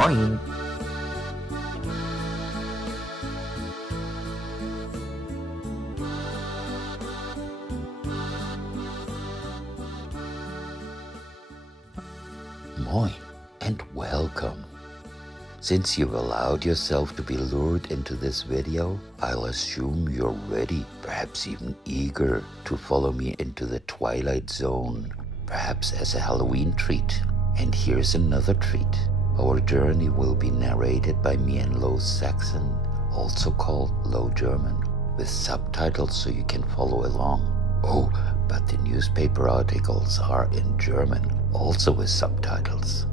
Moin! Moin and welcome. Since you've allowed yourself to be lured into this video, I'll assume you're ready, perhaps even eager to follow me into the Twilight Zone, perhaps as a Halloween treat. And here's another treat. Our journey will be narrated by me in Low Saxon, also called Low German, with subtitles so you can follow along. Oh, but the newspaper articles are in German, also with subtitles.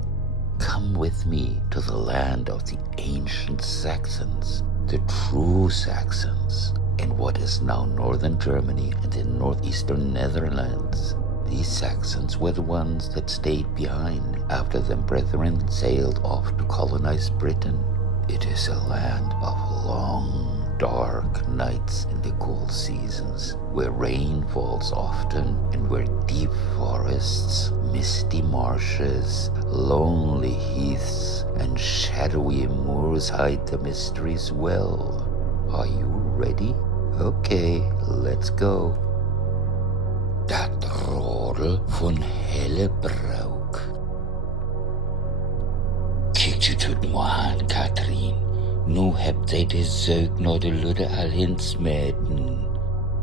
Come with me to the land of the ancient Saxons, the true Saxons, in what is now northern Germany and the northeastern Netherlands. These Saxons were the ones that stayed behind after their brethren sailed off to colonize Britain. It is a land of long, dark nights in the cool seasons, where rain falls often and where deep forests, misty marshes, lonely heaths, and shadowy moors hide the mysteries well. Are you ready? Okay, let's go. Dat Rodel von Hellebrauch. Kijk je tot me aan, Katrien. Nu hebt zij de zeug naar de ludde al hinsmeten.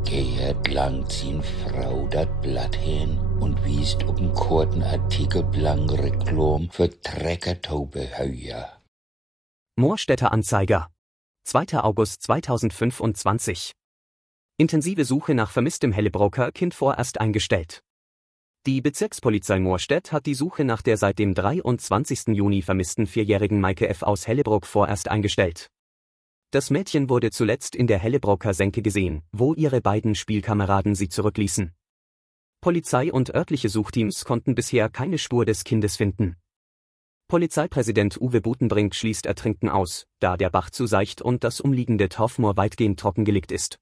Geht lang zijn vrouw dat blad hin und wiest op een korten Artikel blank Reklam für Treckertaubeheuer. Moorstädter Anzeiger. 2. August 2025. Intensive Suche nach vermisstem Hellebraucher Kind vorerst eingestellt. Die Bezirkspolizei Moorstedt hat die Suche nach der seit dem 23. Juni vermissten 4-jährigen Maike F. aus Hellebrauch vorerst eingestellt. Das Mädchen wurde zuletzt in der Hellebraucher Senke gesehen, wo ihre beiden Spielkameraden sie zurückließen. Polizei und örtliche Suchteams konnten bisher keine Spur des Kindes finden. Polizeipräsident Uwe Butenbrink schließt Ertrinken aus, da der Bach zu seicht und das umliegende Torfmoor weitgehend trockengelegt ist.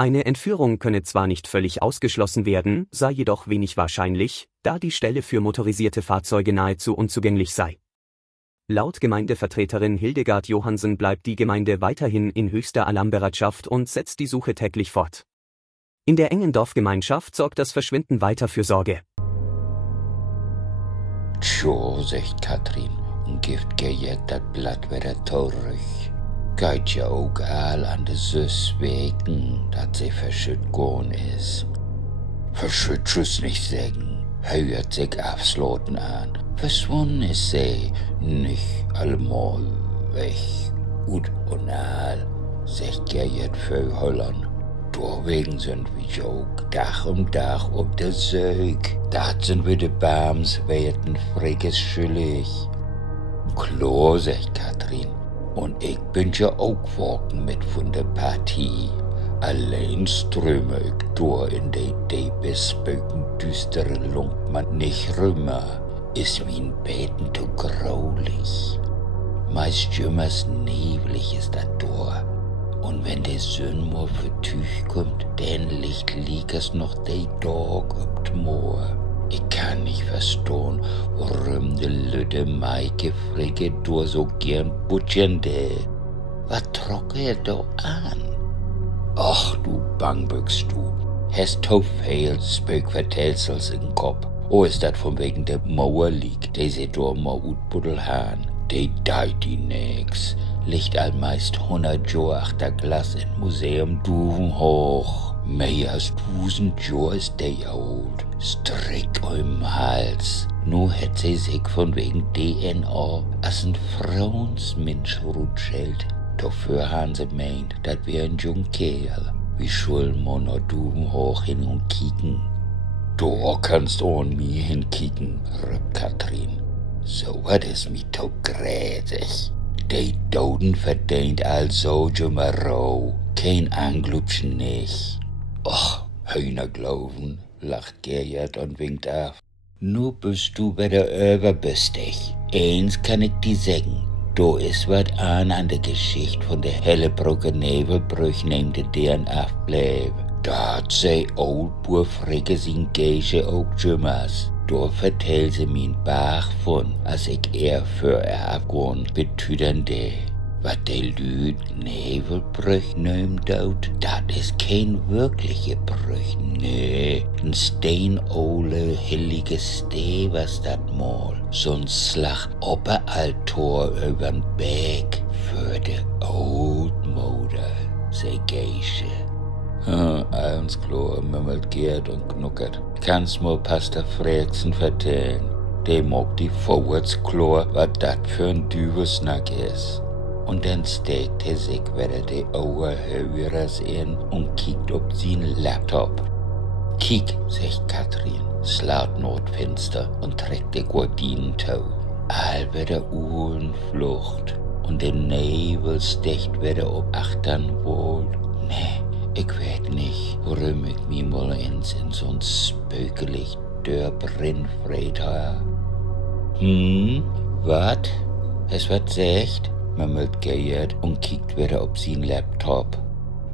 Eine Entführung könne zwar nicht völlig ausgeschlossen werden, sei jedoch wenig wahrscheinlich, da die Stelle für motorisierte Fahrzeuge nahezu unzugänglich sei. Laut Gemeindevertreterin Hildegard Johansen bleibt die Gemeinde weiterhin in höchster Alarmbereitschaft und setzt die Suche täglich fort. In der engen Dorfgemeinschaft sorgt das Verschwinden weiter für Sorge. Tjo, sagt Katrin, und gibt gejet dat Blatt wieder zurück. Geht ja auch all an de Süß wegen, dat sie verschütt gorn is. Verschütt schuss nicht sagen, hört sich aufsloten an. Verschwunden ist sie, nicht allemal weg. Ut und all, sagt gejet für Holland. Deswegen sind wir auch Tag um Tag ob der Zeug. Dat sind wir de Bams, werden Freges schuldig. Klar, sagt Katrin. Und ich bin ja auch walken mit von der Partie. Allein ströme ich durch in die bespöken düstere Lunkmann nicht rümmer, ist mein Beten zu graulich. Meist jümmers neblig ist das durch. Und wenn der Sonne mal für Tüch kommt, dann liegt es noch der Tag ob d Moor. Ich kann nicht verstehen, warum de Lüde Maike Fricke du so gern butschende. Was trock da an? Ach, du Bangbüchs, du. Hast du viel Spökvertelsels im Kopf? O ist dat von wegen der Mauer liegt, die sie da mal utbuddel han. Die deit die nix. Liegt all meist 100 Jahre achter Glas in Museum Duven hoch. Mehr als 1000 Jahre ist der alt. Strick im Hals. Nu hätt sie sich von wegen DNA als ein Frauensmensch rutschelt. Dafür haben sie meint, dat wär ein jung Kerl. Wie schul man noch Duven hoch hin und kicken. Da kannst du an mir hinkicken, rübt Katrin. So wat is mi to gräsig. Die Doden verdient also Jummerau. Kein Anglupschen nicht. Och, Hühner glauben, lacht Gerhard und winkt auf. Nu bist du wieder überbüstig. Eins kann ich dir sagen. Da ist wat an der Geschichte von der Hellebraucher Nebelbrüch nehmt deren aufbleib. Da hat sei Oldboer Fricke sin Geische auch Jummers. Da vertel sie min Bach von, als ich eher für abgehen betüdernde. Wat de Lüd Nebelbrüch nöm daut, dat is kein wirkliche Brüch, nee. N steinole heilige Stee was dat mal, so'n Slag Oberaltor übern Berg für de Oldmoder, sei Geische. Eins klar, mümmelt Gerd und knuckert. Kannst mal Pastor Fredsen vertellen. Der mag die Vorwärts klar, wat dat für ein Dübelsnack is. Und dann steckt er sich wieder die Ohrhörers in und kickt ob sin Laptop. Kick, sagt Katrin, slaut Notfenster und trägt die Gardinen tau. All wieder Uhrenflucht und der Nebel stecht wieder ob Achternwohl. Nee, ich weet nicht, warum ich mich mal in so'n spökelig Dörrbrenfred ha. Wat? Es wird secht? Murmelt Gerd und kickt wieder auf sin Laptop.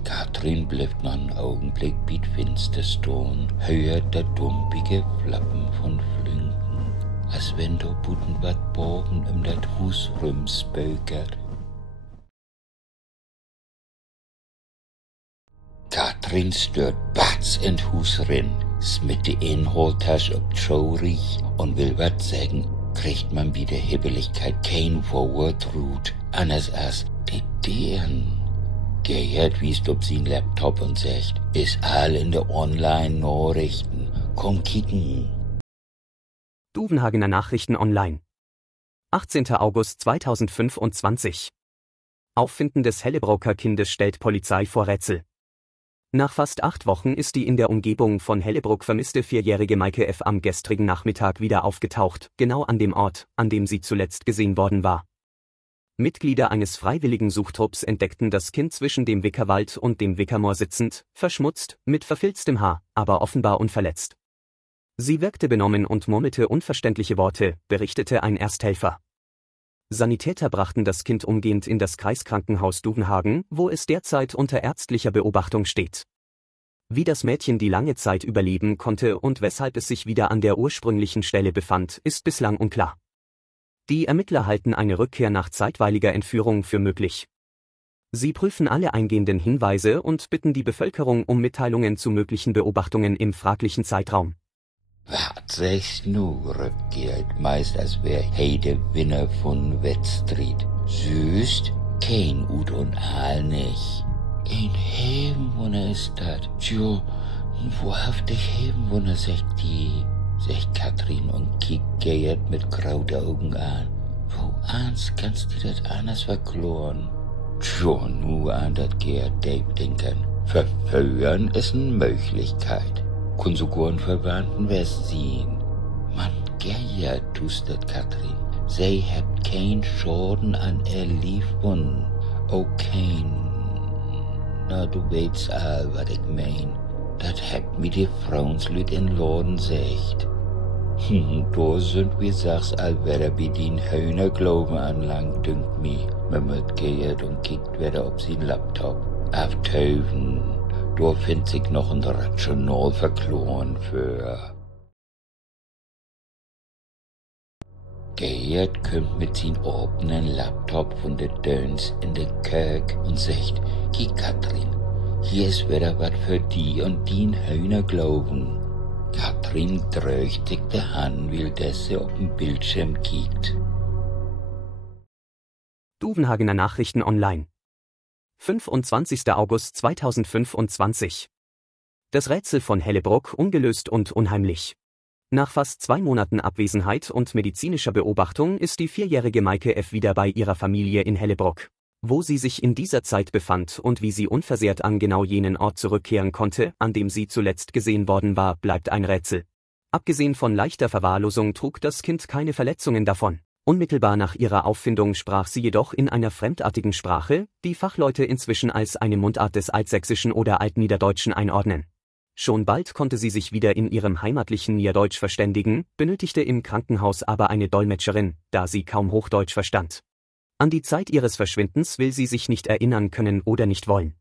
Katrin bleibt noch einen Augenblick bietfinster stehen, hört der dumpige Flappen von Flünken, als wenn da buten wat Bogen dat Hus rumspökert. Katrin stört batz in Hus rin, smitt die Inholtasche ob Schaurig und will wat sagen, kriegt man wieder Hibbeligkeit kein Forward-Route, anders als die Deren. Gerd wiest ob sin Laptop und sagt, ist all in der Online-Nachrichten, komm kicken. Duvenhagener Nachrichten online. 18. August 2025. Auffinden des Hellebroker Kindes stellt Polizei vor Rätsel. Nach fast 8 Wochen ist die in der Umgebung von Hellebrock vermisste 4-jährige Maike F. am gestrigen Nachmittag wieder aufgetaucht, genau an dem Ort, an dem sie zuletzt gesehen worden war. Mitglieder eines freiwilligen Suchtrupps entdeckten das Kind zwischen dem Wickerwald und dem Wickermoor sitzend, verschmutzt, mit verfilztem Haar, aber offenbar unverletzt. Sie wirkte benommen und murmelte unverständliche Worte, berichtete ein Ersthelfer. Sanitäter brachten das Kind umgehend in das Kreiskrankenhaus Duvenhagen, wo es derzeit unter ärztlicher Beobachtung steht. Wie das Mädchen die lange Zeit überleben konnte und weshalb es sich wieder an der ursprünglichen Stelle befand, ist bislang unklar. Die Ermittler halten eine Rückkehr nach zeitweiliger Entführung für möglich. Sie prüfen alle eingehenden Hinweise und bitten die Bevölkerung um Mitteilungen zu möglichen Beobachtungen im fraglichen Zeitraum. Wat sagst nu, rückgehrt, meist als wär he der Winner von Wettstreet. Süßt, kein Ut und Aal nicht. Ein Hebenwunder ist dat. Jo, wahrhaftig Hebenwunder, sagt Katrin und kickt Gerd mit grauten Augen an. Wo ans kannst du dat anders verkloren? Jo, nu an dat Gerd Dave denken. Verfeuern ist eine Möglichkeit. Kun sogar einen Verwandten west sehen. Man, Gerd, tust dat, Katrin. Sie habt kein Schaden an ihr Leben. Oh, kein. Na, du weißt all, wat ich mein. Dat habt mir die Frauenslüt in Laden secht. Da sind wir sachs all wieder bei den Hühnerglauben anlangt, dünkt mi. Murmelt Gerd und kickt wieder auf sin Laptop. Auf Teufen. Da findet sich noch ein Rational verkloren für. Gerd kommt mit sin offenen Laptop von der Döns in der Kirk und sagt, Geh Katrin, hier ist wieder wat für die und din Hühner glauben. Katrin drückt sich die Hand, weil sie auf den Bildschirm kickt. Duvenhagener Nachrichten online. 25. August 2025. Das Rätsel von Hellebrock ungelöst und unheimlich. Nach fast 2 Monaten Abwesenheit und medizinischer Beobachtung ist die 4-jährige Maike F. wieder bei ihrer Familie in Hellebrock. Wo sie sich in dieser Zeit befand und wie sie unversehrt an genau jenen Ort zurückkehren konnte, an dem sie zuletzt gesehen worden war, bleibt ein Rätsel. Abgesehen von leichter Verwahrlosung trug das Kind keine Verletzungen davon. Unmittelbar nach ihrer Auffindung sprach sie jedoch in einer fremdartigen Sprache, die Fachleute inzwischen als eine Mundart des Altsächsischen oder Altniederdeutschen einordnen. Schon bald konnte sie sich wieder in ihrem heimatlichen Niederdeutsch verständigen, benötigte im Krankenhaus aber eine Dolmetscherin, da sie kaum Hochdeutsch verstand. An die Zeit ihres Verschwindens will sie sich nicht erinnern können oder nicht wollen.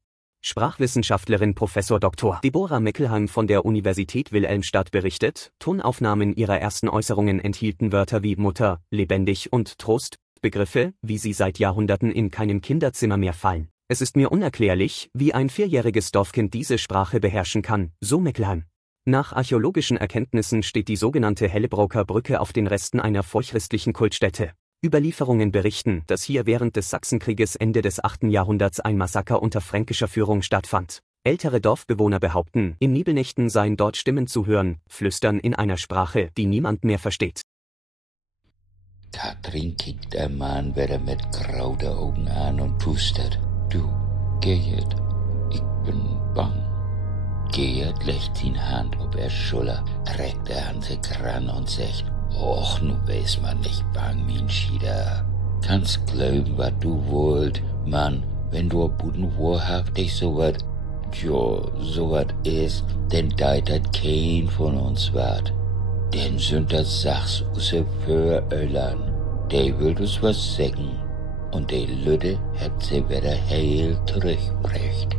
Sprachwissenschaftlerin Prof. Dr. Deborah Meckelheim von der Universität Wilhelmstadt berichtet, Tonaufnahmen ihrer ersten Äußerungen enthielten Wörter wie Mutter, lebendig und Trost, Begriffe, wie sie seit Jahrhunderten in keinem Kinderzimmer mehr fallen. Es ist mir unerklärlich, wie ein 4-jähriges Dorfkind diese Sprache beherrschen kann, so Meckelheim. Nach archäologischen Erkenntnissen steht die sogenannte Hellebroker Brücke auf den Resten einer vorchristlichen Kultstätte. Überlieferungen berichten, dass hier während des Sachsenkrieges Ende des 8. Jahrhunderts ein Massaker unter fränkischer Führung stattfand. Ältere Dorfbewohner behaupten, in Nebelnächten seien dort Stimmen zu hören, flüstern in einer Sprache, die niemand mehr versteht. Katrin kickt der Mann wieder mit grauen Augen an und pustet. Du, Gerrit, ich bin bang. Gerrit legt seine Hand auf er Schulter, trägt er an sich ran und sagt, Och, nu weiß man nicht bang, mein Schieder. Kannst glauben, wat du wollt, Mann, wenn du buten wahrhaftig so wat is, denn deit dat kein von uns wat. Denn sind das Sachs usse Föhröllern, der will uns was sägen, und der Lüde hat sie wieder heil zurückbrecht.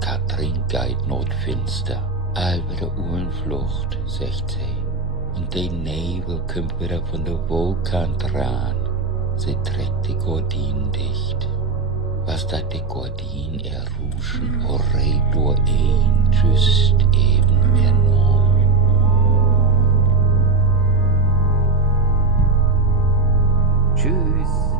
Katrin geht notfinster, all wieder Uhrenflucht, sagt sie. Und der Nebel kommt wieder von der Vulkan dran. Sie trägt die Gordinen dicht. Was da die Gordinen erruschen, horrei nur ein, just eben enorm. Tschüss.